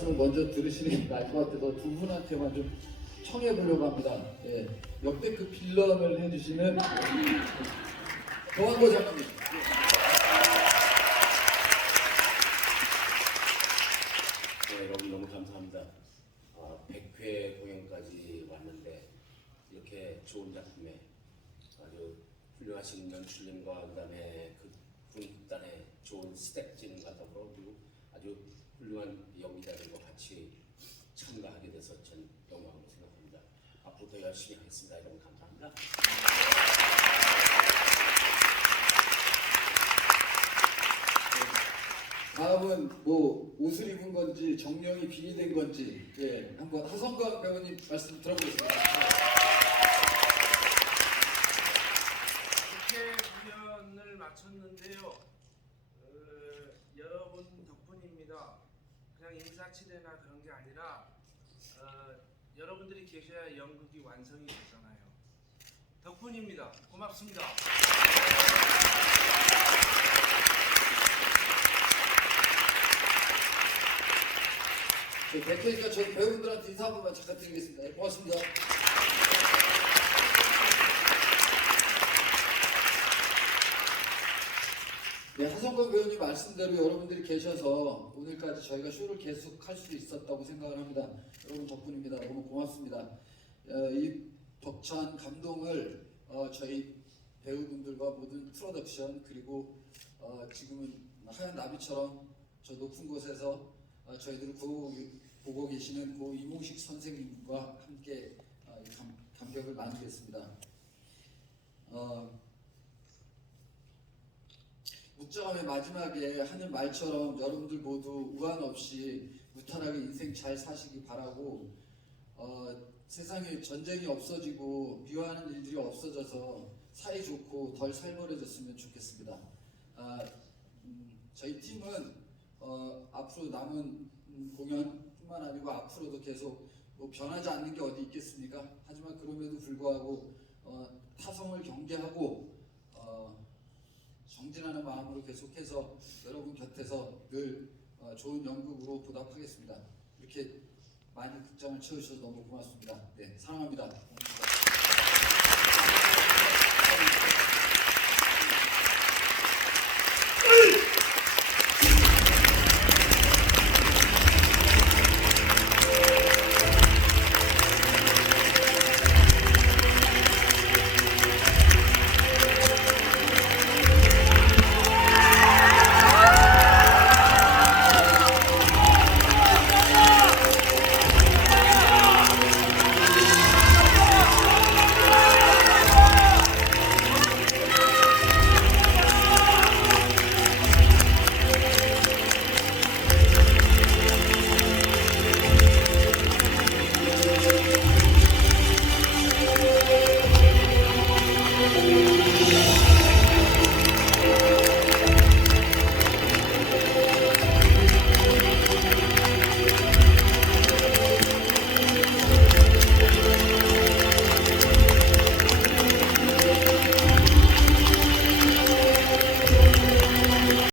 말씀을 먼저 들으시는 게 나을 것 같아서 두 분한테만 좀 청해 보려고 합니다. 예, 역대급 빌런을 해주시는 정한고 장관님. 네, 여러분 너무 감사합니다. 어, 100회 공연까지 왔는데 이렇게 좋은 작품에 아주 훌륭하신 연출님과 그다음에 그 군단의 좋은 스태프진과 더불어 그리고 아주 훌륭한 연기자들과 같이 참가하게 돼서 전 영광으로 생각합니다. 앞으로 더 열심히 하겠습니다. 여러분 감사합니다. 다음은 뭐 옷을 입은 건지 정령이 빙의된 건지 예, 한번 하성광 배우님 말씀 들어보겠습니다. 마쳤는데요. 어, 여러분 덕분입니다. 그냥 인사치레나 그런 게 아니라 어, 여러분들이 계셔야 연극이 완성이 되잖아요. 덕분입니다. 고맙습니다. 네, 뵙니까 저희 배우분들한테 인사 한 번만 잠깐 드리겠습니다. 예, 고맙습니다. 네, 하성권 배우님 말씀대로 여러분들이 계셔서 오늘까지 저희가 쇼를 계속 할 수 있었다고 생각을 합니다. 여러분 덕분입니다. 너무 고맙습니다. 어, 이 벅찬 감동을 어, 저희 배우분들과 모든 프로덕션 그리고 어, 지금은 하얀 나비처럼 저 높은 곳에서 어, 저희들을 보고, 보고 계시는 고 이몽식 선생님과 함께 어, 이 감, 감격을 나누겠습니다. 어, 묵정함의 마지막에 하는 말처럼 여러분들 모두 우한 없이 무탈하게 인생 잘 사시기 바라고 어, 세상에 전쟁이 없어지고 미워하는 일들이 없어져서 사이 좋고 덜 살벌해졌으면 좋겠습니다. 아, 음, 저희 팀은 어, 앞으로 남은 음, 공연뿐만 아니고 앞으로도 계속 뭐 변하지 않는 게 어디 있겠습니까? 하지만 그럼에도 불구하고 어, 타성을 경계하고 어, 정진하는 마음으로 계속해서 여러분 곁에서 늘 어, 좋은 연극으로 보답하겠습니다. 이렇게 많이 극장을 채워주셔서 너무 고맙습니다. 네, 사랑합니다.